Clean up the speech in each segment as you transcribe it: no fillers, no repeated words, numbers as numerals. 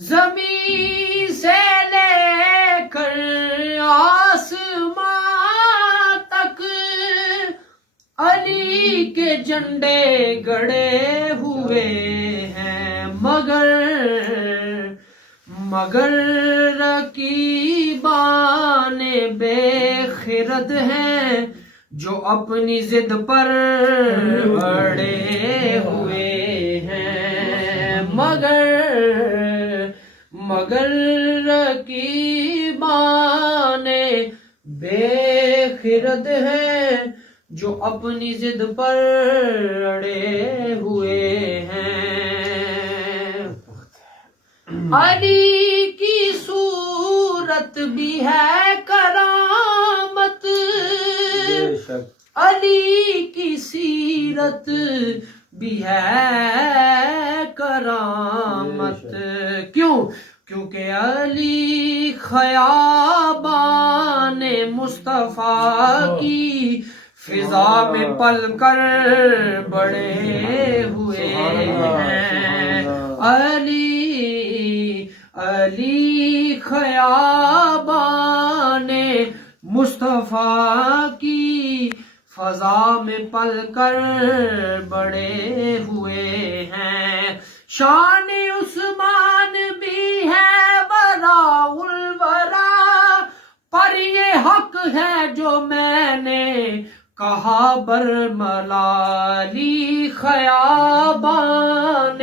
زمین سے لے کر آسمان تک علی کے جھنڈے گڑے ہوئے ہیں، مگر رقیبان بے خرد ہیں جو اپنی ضد پر اڑے ہوئے ہیں، مگر رقیبان بے خرد ہیں جو اپنی ضد پر اڑے ہوئے ہیں۔ علی کی صورت بھی ہے کرامت، علی کی سیرت بھی ہے کرامت، کیونکہ علی خیابان مصطفیٰ کی فضا میں پل کر بڑے ہوئے ہیں۔ علی خیابان مصطفیٰ کی فضا میں پل کر بڑے ہوئے ہیں۔ شان عثمان بھی ہے وراء الورا، پر یہ حق ہے جو میں نے کہا برملا، علی خیابان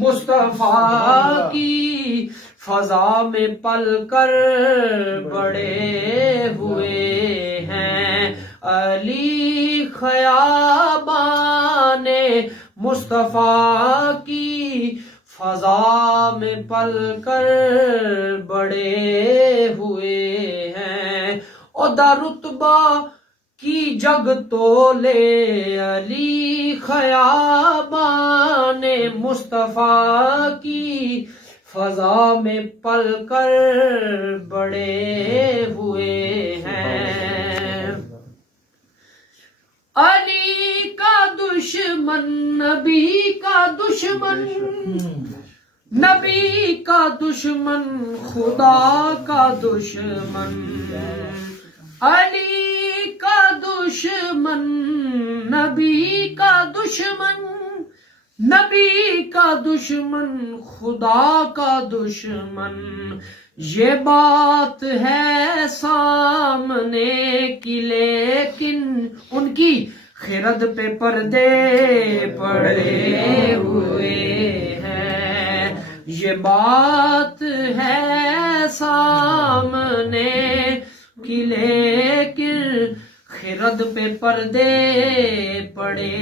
مصطفیٰ کی فضا میں پل کر بڑے ہوئے ہیں۔ علی خیابان مصطفیٰ کی فضا میں پل کر بڑے ہوئے ہیں۔ عہدہ رتبہ کی جگ تولے علی خیابان مصطفیٰ کی فضا میں پل کر بڑے ہوئے ہیں۔ علی کا دشمن نبی کا دشمن، نبی کا دشمن خدا کا دشمن، علی کا دشمن نبی کا دشمن، نبی کا دشمن خدا کا دشمن، یہ بات ہے سامنے کی لیکن ان کی خرد پہ پردے پڑے ہوئے ہیں۔ یہ بات ہے سامنے کی لیکن خرد پہ پردے پڑے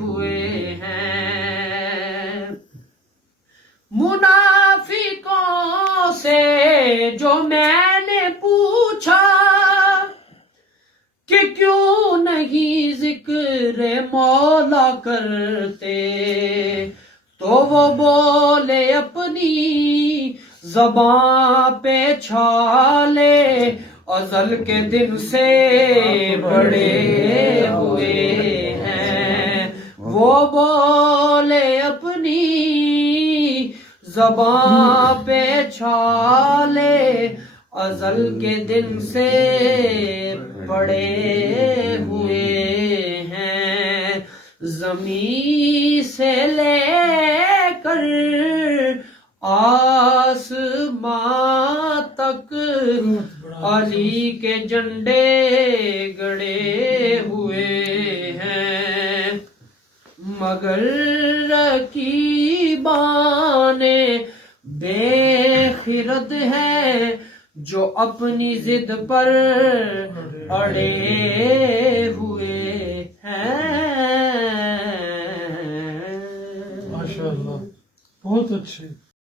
ہوئے ہیں۔ منافقوں سے جو میں نے پوچھا کہ کیوں نہیں ذکر مولا کرتے، تو وہ بولے اپنی زباں پہ چھالے ازل کے دن سے بڑے ہوئے ہیں۔ وہ بولے اپنی زباں پہ چھالے ازل کے دن سے بڑے ہوئے ہیں۔ زمین سے لے کر آسمان تک علی کے جھنڈے گڑے ہوئے ہیں، مگر رقیبان بے خرد ہیں جو اپنی ضد پر اڑے ہوئے ہیں۔ ماشاءاللہ، بہت اچھے۔